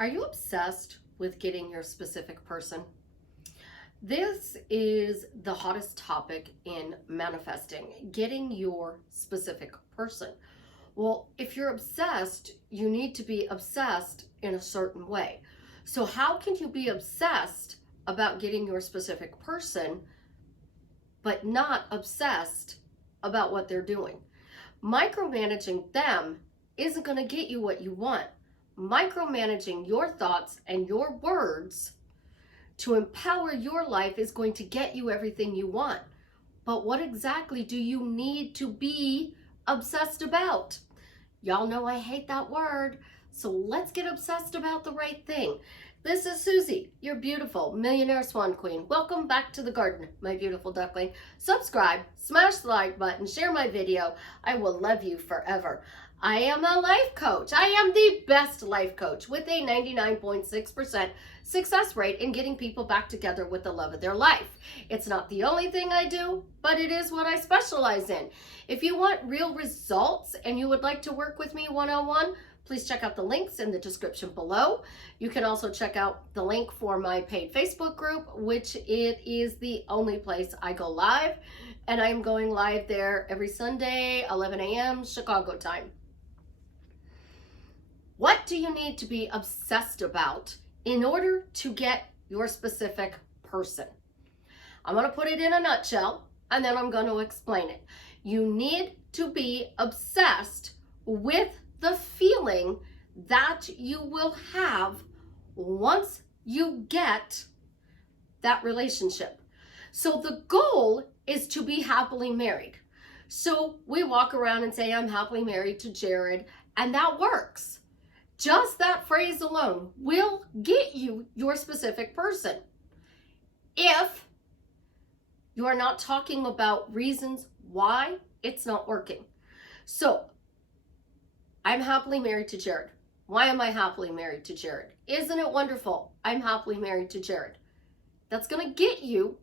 Are you obsessed with getting your specific person? This is the hottest topic in manifesting, getting your specific person. Well, if you're obsessed, you need to be obsessed in a certain way. So how can you be obsessed about getting your specific person, but not obsessed about what they're doing? Micromanaging them isn't going to get you what you want. Micromanaging your thoughts and your words to empower your life is going to get you everything you want. But what exactly do you need to be obsessed about? Y'all know I hate that word, so let's get obsessed about the right thing. This is Susie, your beautiful millionaire swan queen. Welcome back to the garden, my beautiful duckling. Subscribe, smash the like button, share my video. I will love you forever. I am a life coach. I am the best life coach with a 99.6% success rate in getting people back together with the love of their life. It's not the only thing I do, but it is what I specialize in. If you want real results and you would like to work with me one-on-one, please check out the links in the description below. You can also check out the link for my paid Facebook group, which it is the only place I go live. And I'm going live there every Sunday, 11 a.m. Chicago time. What do you need to be obsessed about in order to get your specific person? I'm going to put it in a nutshell, and then I'm going to explain it. You need to be obsessed with the feeling that you will have once you get that relationship. So the goal is to be happily married. So we walk around and say, I'm happily married to Jared, and that works. Just that phrase alone will get you your specific person. If you are not talking about reasons why it's not working. So, I'm happily married to Jared. Why am I happily married to Jared? Isn't it wonderful? I'm happily married to Jared. That's going to get you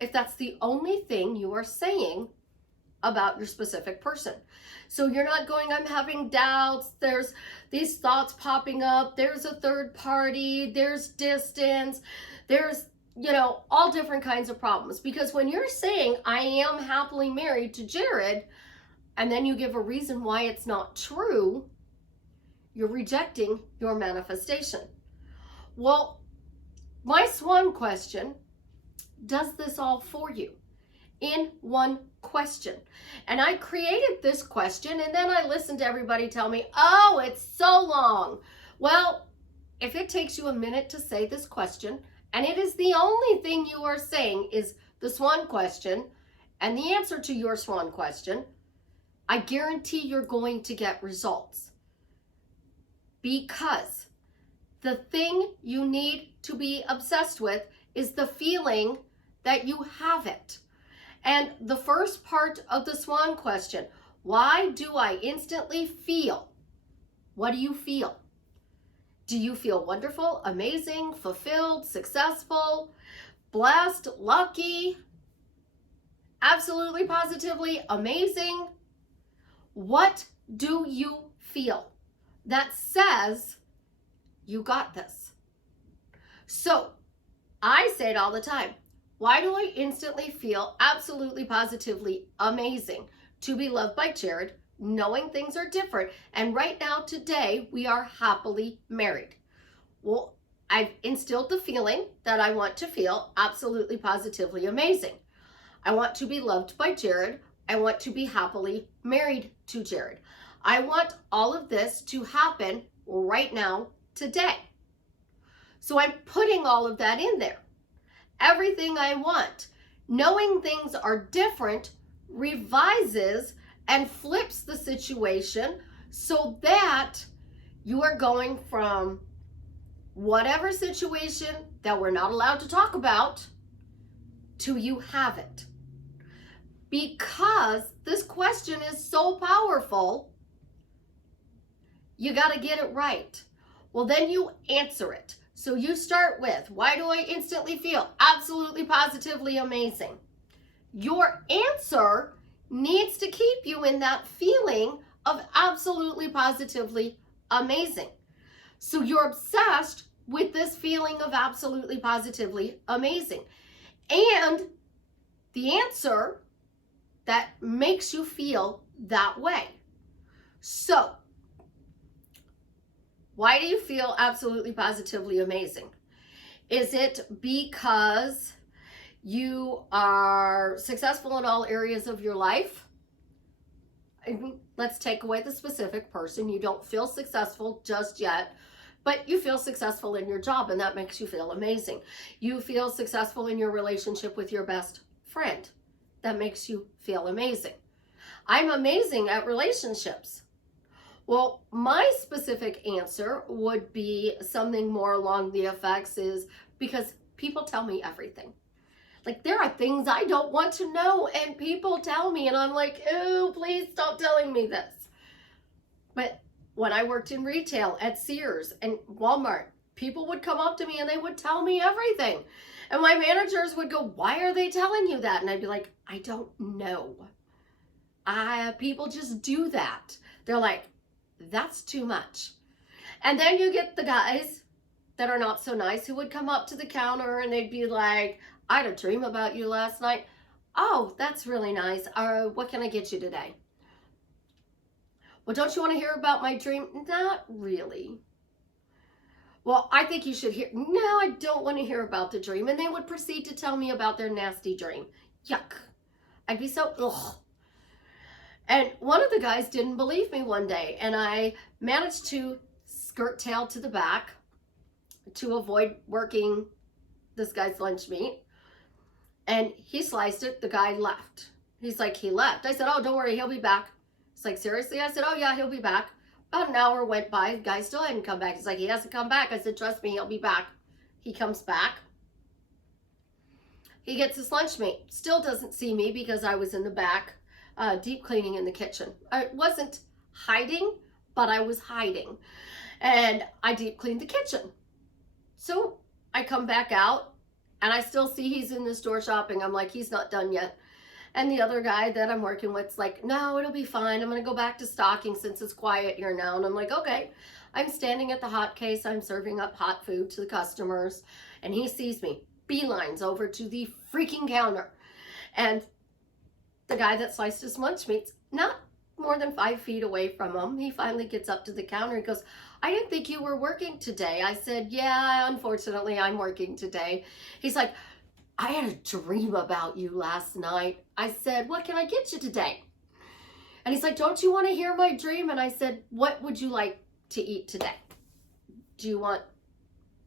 if that's the only thing you are saying about your specific person. So you're not going, I'm having doubts, there's these thoughts popping up, there's a third party, there's distance, there's, all different kinds of problems. Because when you're saying, I am happily married to Jared, and then you give a reason why it's not true, you're rejecting your manifestation. Well, my swan question does this all for you in one question. And I created this question, and then I listened to everybody tell me, oh, it's so long. Well, if it takes you a minute to say this question, and it is the only thing you are saying is the swan question and the answer to your swan question, I guarantee you're going to get results. Because the thing you need to be obsessed with is the feeling that you have it. And the first part of the swan question, why do I instantly feel? What do you feel? Do you feel wonderful, amazing, fulfilled, successful, blessed, lucky, absolutely, positively amazing? What do you feel that says you got this? So I say it all the time. Why do I instantly feel absolutely positively amazing to be loved by Jared, knowing things are different? And right now, today, we are happily married. Well, I've instilled the feeling that I want to feel absolutely positively amazing. I want to be loved by Jared. I want to be happily married to Jared. I want all of this to happen right now, today. So I'm putting all of that in there. Everything I want. Knowing things are different revises and flips the situation so that you are going from whatever situation that we're not allowed to talk about to you have it. Because this question is so powerful, you got to get it right. Well, then you answer it. So you start with, why do I instantly feel absolutely positively amazing? Your answer needs to keep you in that feeling of absolutely positively amazing. So you're obsessed with this feeling of absolutely positively amazing. And the answer that makes you feel that way. So, why do you feel absolutely positively amazing? Is it because you are successful in all areas of your life? Let's take away the specific person. You don't feel successful just yet, but you feel successful in your job, and that makes you feel amazing. You feel successful in your relationship with your best friend. That makes you feel amazing. I'm amazing at relationships. Well, my specific answer would be something more along the effects is because people tell me everything. Like, there are things I don't want to know, and people tell me, and I'm like, oh, please stop telling me this. But when I worked in retail at Sears and Walmart, people would come up to me and they would tell me everything. And my managers would go, why are they telling you that? And I'd be like, I don't know. People just do that. They're like, that's too much. And then you get the guys that are not so nice who would come up to the counter and they'd be like, I had a dream about you last night. Oh, that's really nice. What can I get you today? Well, don't you want to hear about my dream? Not really. Well, I think you should hear. No, I don't want to hear about the dream. And they would proceed to tell me about their nasty dream. Yuck. I'd be so, ugh. And one of the guys didn't believe me one day, and I managed to skirt tail to the back to avoid working this guy's lunch meat. And he sliced it. The guy left. He's like, he left. I said, oh, don't worry, he'll be back. He's like, seriously? I said, oh yeah, he'll be back. About an hour went by. The guy still hadn't come back. He's like, he hasn't come back. I said, trust me, he'll be back. He comes back. He gets his lunch meat. Still doesn't see me because I was in the back deep cleaning in the kitchen. I wasn't hiding, but I was hiding. And I deep cleaned the kitchen. So I come back out and I still see he's in the store shopping. I'm like, he's not done yet. And the other guy that I'm working with's like, no, it'll be fine. I'm going to go back to stocking since it's quiet here now. And I'm like, okay. I'm standing at the hot case. I'm serving up hot food to the customers. And he sees me. Beelines over to the freaking counter. And the guy that sliced his lunch meat's not more than 5 feet away from him. He finally gets up to the counter. He goes, I didn't think you were working today. I said, yeah, unfortunately, I'm working today. He's like, I had a dream about you last night. I said, what can I get you today? And he's like, don't you want to hear my dream? And I said, what would you like to eat today? Do you want,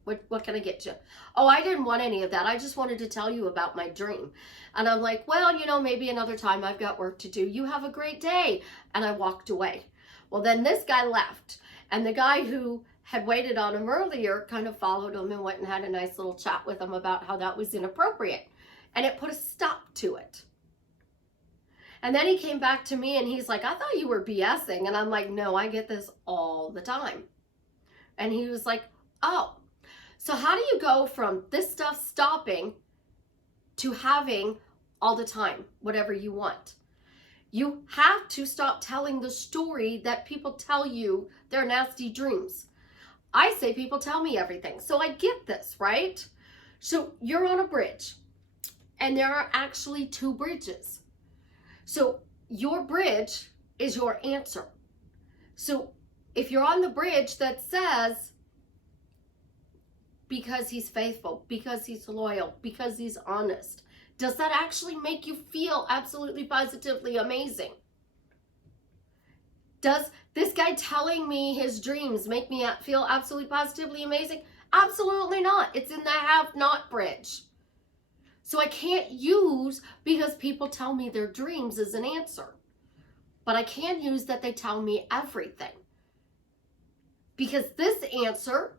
what can I get you? Oh, I didn't want any of that. I just wanted to tell you about my dream. And I'm like, well, you know, maybe another time. I've got work to do. You have a great day. And I walked away. Well, then this guy left. And the guy who had waited on him earlier kind of followed him and went and had a nice little chat with him about how that was inappropriate. And it put a stop to it. And then he came back to me and he's like, I thought you were BSing. And I'm like, no, I get this all the time. And he was like, oh, so how do you go from this stuff stopping to having all the time, whatever you want? You have to stop telling the story that people tell you their nasty dreams. I say people tell me everything. So I get this, right? So you're on a bridge and there are actually 2 bridges. So your bridge is your answer. So if you're on the bridge that says, because he's faithful, because he's loyal, because he's honest, does that actually make you feel absolutely positively amazing? Does this guy telling me his dreams make me feel absolutely positively amazing? Absolutely not. It's in the have-not bridge. So I can't use because people tell me their dreams as an answer. But I can use that they tell me everything. Because this answer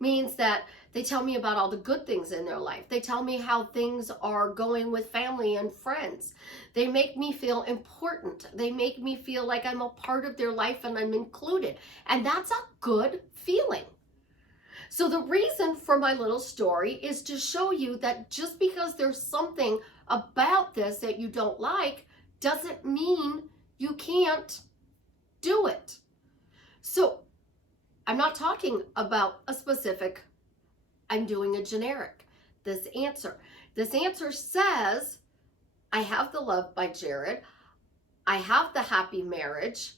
means that they tell me about all the good things in their life. They tell me how things are going with family and friends. They make me feel important. They make me feel like I'm a part of their life and I'm included. And that's a good feeling. So the reason for my little story is to show you that just because there's something about this that you don't like doesn't mean you can't do it. So I'm not talking about a specific, I'm doing a generic. This answer says, I have the love by Jared, I have the happy marriage,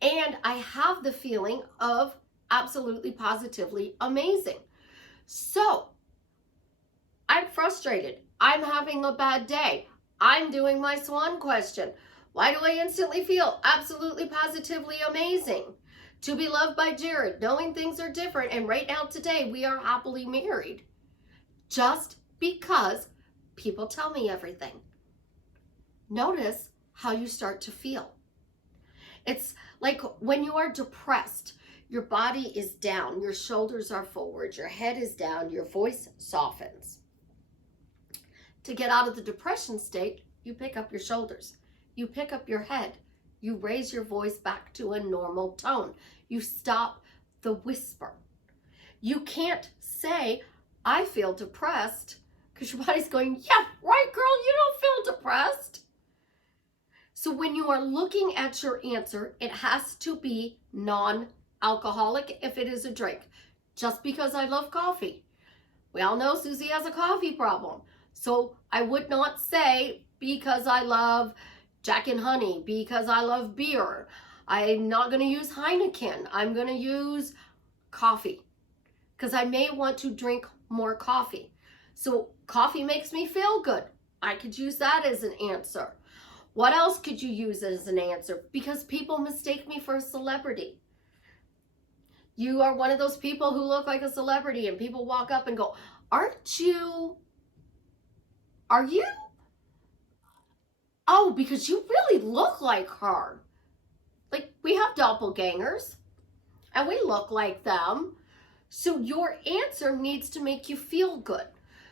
and I have the feeling of absolutely positively amazing. So I'm frustrated. I'm having a bad day. I'm doing my swan question. Why do I instantly feel absolutely positively amazing? To be loved by Jared, knowing things are different, and right now today we are happily married. Just because people tell me everything. Notice how you start to feel. It's like when you are depressed, your body is down, your shoulders are forward, your head is down, your voice softens. To get out of the depression state, you pick up your shoulders, you pick up your head, you raise your voice back to a normal tone. You stop the whisper. You can't say, I feel depressed, because your body's going, yeah, right, girl, you don't feel depressed. So when you are looking at your answer, it has to be non-alcoholic if it is a drink. Just because I love coffee. We all know Susie has a coffee problem. So I would not say because I love Jack and Honey, because I love beer. I'm not going to use Heineken. I'm going to use coffee because I may want to drink more coffee. So coffee makes me feel good. I could use that as an answer. What else could you use as an answer? Because people mistake me for a celebrity. You are one of those people who look like a celebrity and people walk up and go, aren't you? Are you? Oh, because you really look like her. Like, we have doppelgangers and we look like them. So your answer needs to make you feel good.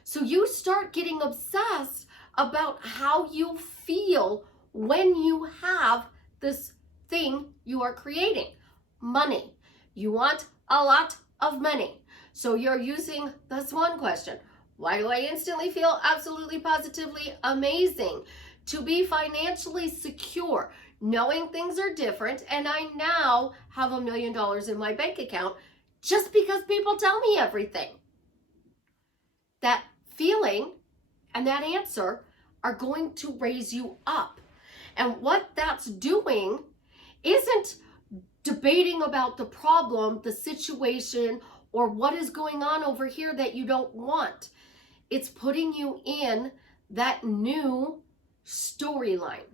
So you start getting obsessed about how you feel when you have this thing you are creating. Money. You want a lot of money. So you're using the swan question. Why do I instantly feel absolutely positively amazing? To be financially secure, knowing things are different, and I now have $1 million in my bank account just because people tell me everything. That feeling and that answer are going to raise you up. And what that's doing isn't debating about the problem, the situation, or what is going on over here that you don't want. It's putting you in that new storyline.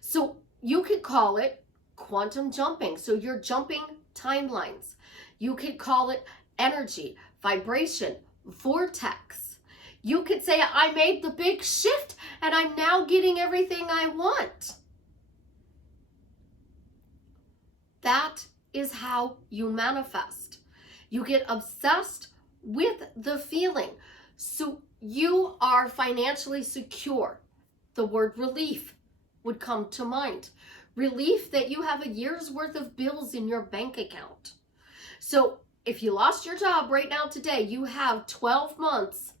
So you could call it quantum jumping. So you're jumping timelines. You could call it energy, vibration, vortex. You could say, I made the big shift and I'm now getting everything I want. That is how you manifest. You get obsessed with the feeling. So you are financially secure. The word relief would come to mind. Relief that you have a year's worth of bills in your bank account. So if you lost your job right now today, you have 12 months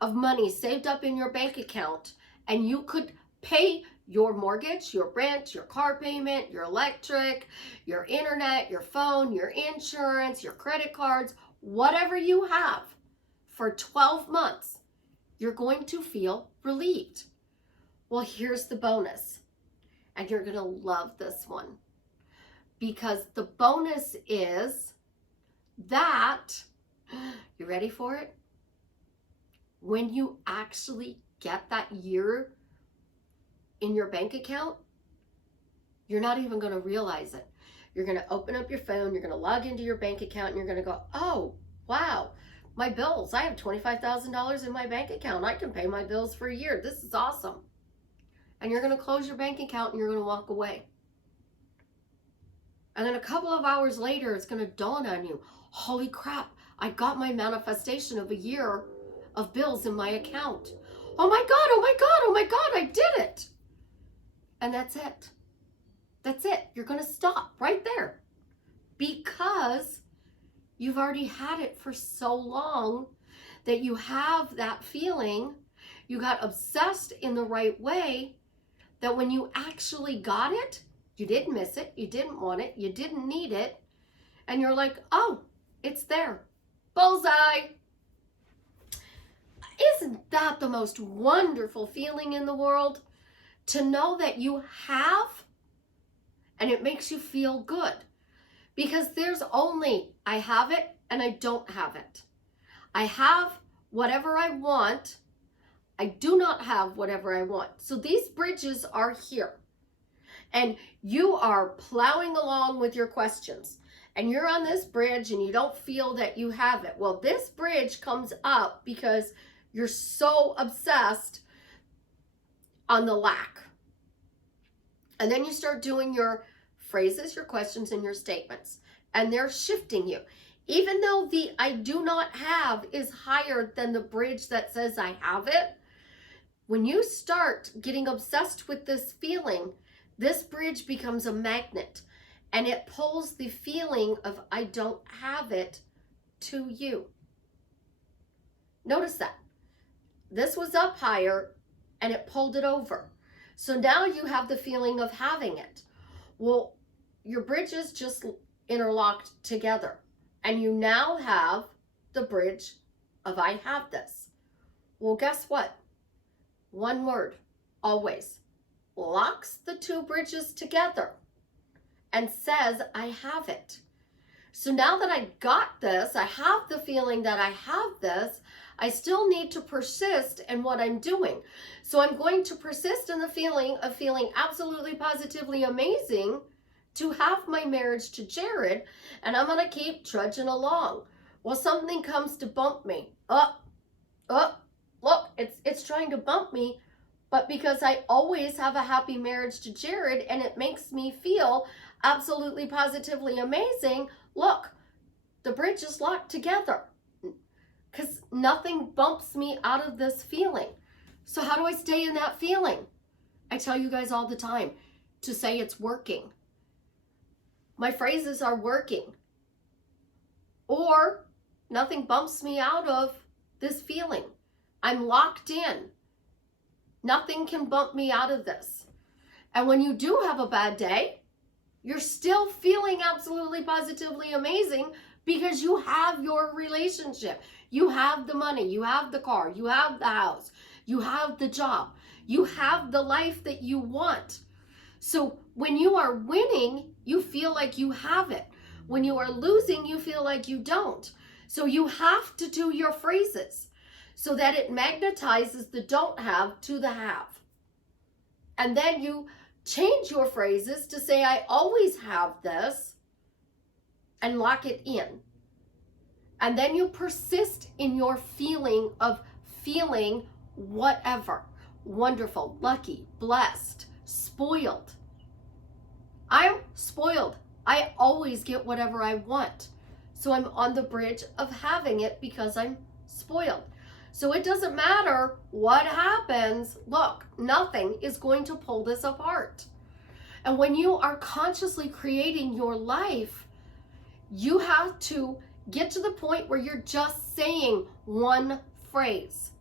of money saved up in your bank account, and you could pay your mortgage, your rent, your car payment, your electric, your internet, your phone, your insurance, your credit cards, whatever you have for 12 months. You're going to feel relieved. Well, here's the bonus, and you're going to love this one, because the bonus is that, you ready for it? When you actually get that year in your bank account, you're not even going to realize it. You're going to open up your phone, you're going to log into your bank account, and you're going to go, oh, wow, my bills, I have $25,000 in my bank account. I can pay my bills for a year. This is awesome. And you're going to close your bank account and you're going to walk away. And then a couple of hours later, it's going to dawn on you, holy crap, I got my manifestation of a year of bills in my account. Oh my God, oh my God, oh my God, I did it. And that's it. That's it. You're going to stop right there because you've already had it for so long that you have that feeling. You got obsessed in the right way that when you actually got it, you didn't miss it, you didn't want it, you didn't need it, and you're like, oh, it's there. Bullseye. Isn't that the most wonderful feeling in the world? To know that you have, and it makes you feel good. Because there's only, I have it and I don't have it. I have whatever I want. I do not have whatever I want. So these bridges are here. And you are plowing along with your questions. And you're on this bridge and you don't feel that you have it. Well, this bridge comes up because you're so obsessed on the lack. And then you start doing your phrases, your questions, and your statements. And they're shifting you. Even though the I do not have is higher than the bridge that says I have it, when you start getting obsessed with this feeling, this bridge becomes a magnet. And it pulls the feeling of I don't have it to you. Notice that. This was up higher and it pulled it over. So now you have the feeling of having it. Well, your bridges just interlocked together. And you now have the bridge of I have this. Well, guess what? One word, always, locks the two bridges together and says, I have it. So now that I got this, I have the feeling that I have this, I still need to persist in what I'm doing. So I'm going to persist in the feeling of feeling absolutely positively amazing to have my marriage to Jared, and I'm going to keep trudging along. Well, something comes to bump me. Look, it's trying to bump me, but because I always have a happy marriage to Jared and it makes me feel absolutely positively amazing, look, the bridge is locked together because nothing bumps me out of this feeling. So how do I stay in that feeling? I tell you guys all the time to say it's working. My phrases are working. Or nothing bumps me out of this feeling. I'm locked in. Nothing can bump me out of this. And when you do have a bad day, you're still feeling absolutely positively amazing because you have your relationship. You have the money, you have the car, you have the house, you have the job, you have the life that you want. So when you are winning, you feel like you have it. When you are losing, you feel like you don't. So you have to do your phrases so that it magnetizes the don't have to the have. And then you change your phrases to say, I always have this, and lock it in. And then you persist in your feeling of feeling whatever. Wonderful, lucky, blessed, spoiled. I'm spoiled. I always get whatever I want. So I'm on the bridge of having it because I'm spoiled. So it doesn't matter what happens. Look, nothing is going to pull this apart. And when you are consciously creating your life, you have to get to the point where you're just saying one phrase.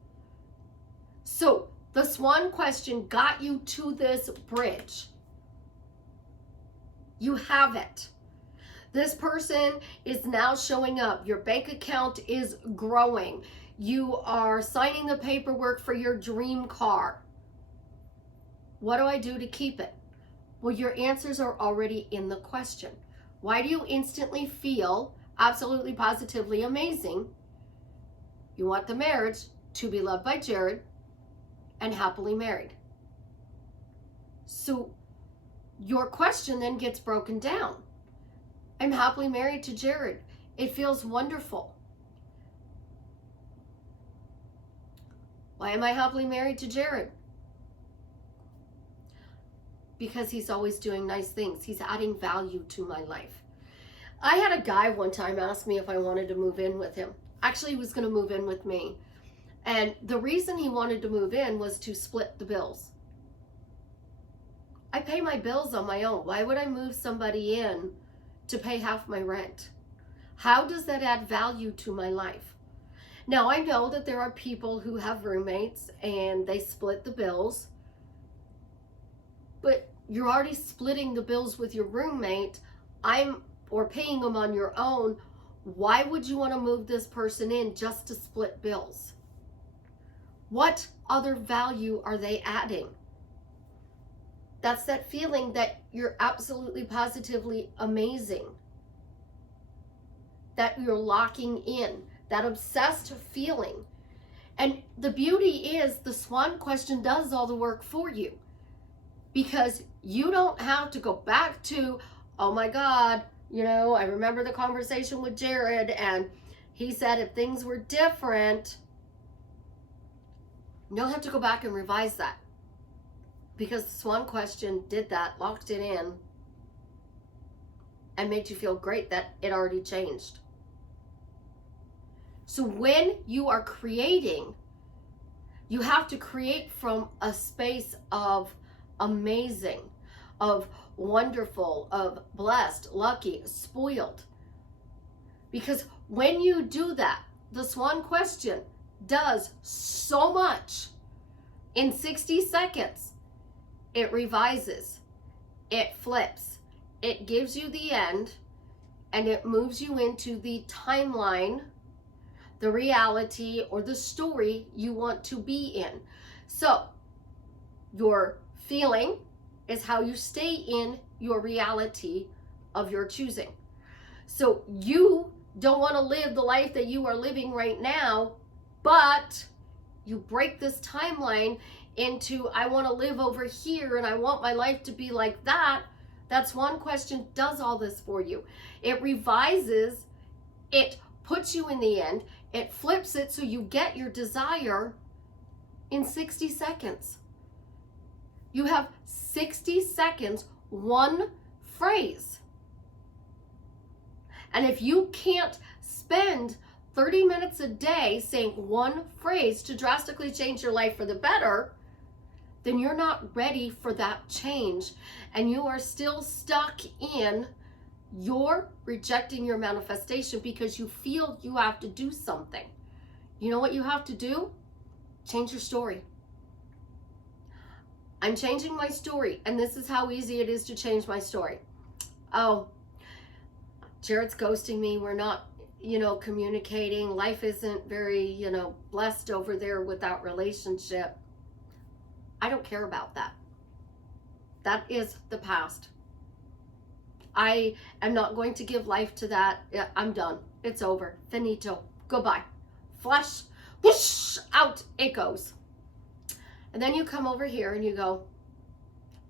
So this one question got you to this bridge. You have it. This person is now showing up. Your bank account is growing. You are signing the paperwork for your dream car. What do I do to keep it? Well, your answers are already in the question. Why do you instantly feel absolutely positively amazing? You want the marriage to be loved by Jared and happily married. So your question then gets broken down. I'm happily married to Jared. It feels wonderful. Why am I happily married to Jared? Because he's always doing nice things. He's adding value to my life. I had a guy one time ask me if I wanted to move in with him. Actually, he was going to move in with me. And the reason he wanted to move in was to split the bills. I pay my bills on my own. Why would I move somebody in to pay half my rent? How does that add value to my life? Now, I know that there are people who have roommates and they split the bills, but you're already splitting the bills with your roommate. I'm or paying them on your own, why would you want to move this person in just to split bills? What other value are they adding? That's that feeling that you're absolutely positively amazing, that you're locking in, that obsessed feeling. And the beauty is the SWAN question does all the work for you, because you don't have to go back to, oh my God, I remember the conversation with Jared and he said if things were different. You don't have to go back and revise that, because the SWAN question did that, locked it in, and made you feel great that it already changed. So when you are creating, you have to create from a space of amazing, of wonderful, of blessed, lucky, spoiled. Because when you do that, the SWAN question does so much. In 60 seconds, it revises, it flips, it gives you the end, and it moves you into the timeline, the reality, or the story you want to be in. So your feeling is how you stay in your reality of your choosing. So you don't want to live the life that you are living right now, but you break this timeline into, I want to live over here and I want my life to be like that. That's SWAN question does all this for you. It revises, it puts you in the end, it flips it so you get your desire in 60 seconds. You have 60 seconds, one phrase. And if you can't spend 30 minutes a day saying one phrase to drastically change your life for the better, then you're not ready for that change. And you are still stuck in you're rejecting your manifestation because you feel you have to do something. You know what you have to do? Change your story. I'm changing my story, and this is how easy it is to change my story. Oh, Jared's ghosting me. We're not, communicating. Life isn't very, blessed over there with that relationship. I don't care about that. That is the past. I am not going to give life to that. I'm done. It's over. Finito. Goodbye. Flush. Whoosh. Out it goes. And then you come over here and you go,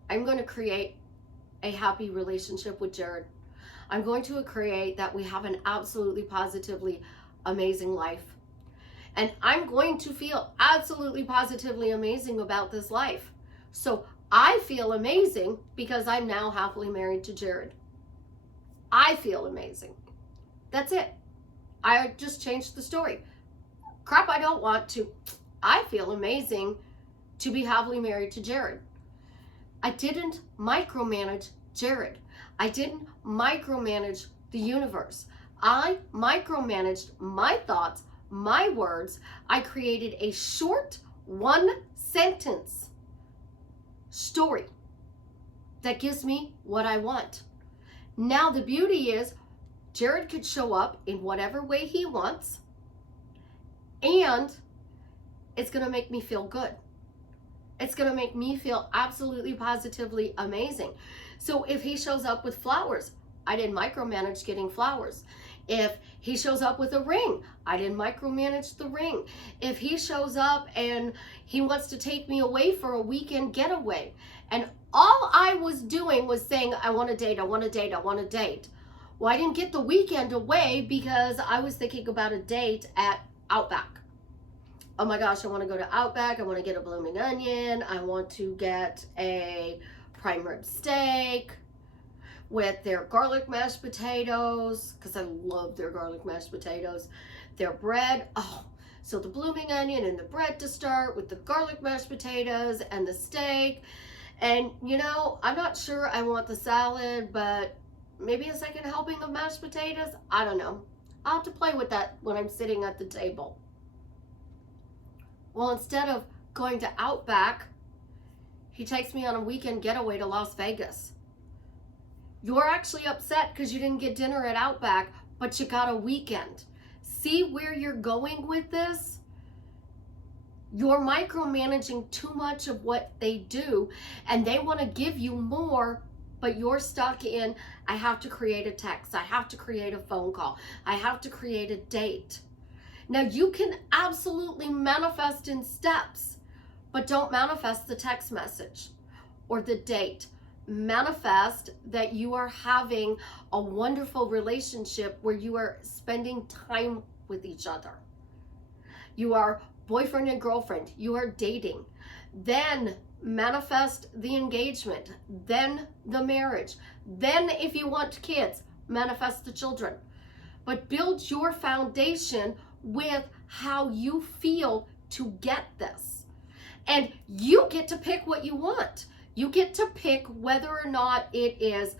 I'm going to create a happy relationship with Jared. I'm going to create that we have an absolutely positively amazing life. And I'm going to feel absolutely positively amazing about this life. So I feel amazing because I'm now happily married to Jared. I feel amazing. That's it. I just changed the story. Crap, I don't want to. I feel amazing to be happily married to Jared. I didn't micromanage Jared. I didn't micromanage the universe. I micromanaged my thoughts, my words. I created a short, one sentence story that gives me what I want. Now the beauty is Jared could show up in whatever way he wants, and it's going to make me feel good. It's going to make me feel absolutely positively amazing. So if he shows up with flowers, I didn't micromanage getting flowers. If he shows up with a ring, I didn't micromanage the ring. If he shows up and he wants to take me away for a weekend getaway, and all I was doing was saying, I want to date, I want to date, I want to date. Well, I didn't get the weekend away because I was thinking about a date at Outback. Oh my gosh, I want to go to Outback. I want to get a blooming onion. I want to get a prime rib steak with their garlic mashed potatoes, because I love their garlic mashed potatoes. Their bread, so the blooming onion and the bread to start with the garlic mashed potatoes and the steak. And I'm not sure I want the salad, but maybe a second helping of mashed potatoes. I don't know. I'll have to play with that when I'm sitting at the table. Well, instead of going to Outback, he takes me on a weekend getaway to Las Vegas. You're actually upset because you didn't get dinner at Outback, but you got a weekend. See where you're going with this? You're micromanaging too much of what they do, and they want to give you more, but you're stuck in, I have to create a text, I have to create a phone call, I have to create a date. Now, you can absolutely manifest in steps, but don't manifest the text message or the date. Manifest that you are having a wonderful relationship where you are spending time with each other. You are boyfriend and girlfriend, you are dating. Then manifest the engagement, then the marriage. Then if you want kids, manifest the children. But build your foundation with how you feel to get this. And you get to pick what you want. You get to pick whether or not it is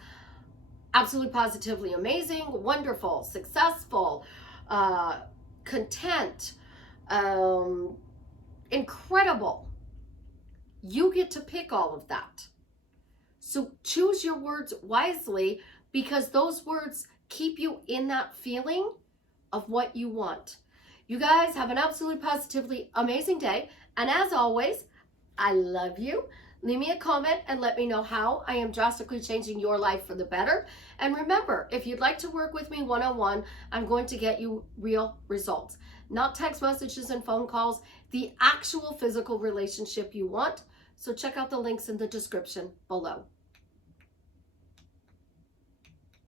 absolutely positively amazing, wonderful, successful, content, incredible. You get to pick all of that. So choose your words wisely, because those words keep you in that feeling of what you want. You guys have an absolutely positively amazing day. And as always, I love you. Leave me a comment and let me know how I am drastically changing your life for the better. And remember, if you'd like to work with me one-on-one, I'm going to get you real results. Not text messages and phone calls, the actual physical relationship you want. So check out the links in the description below.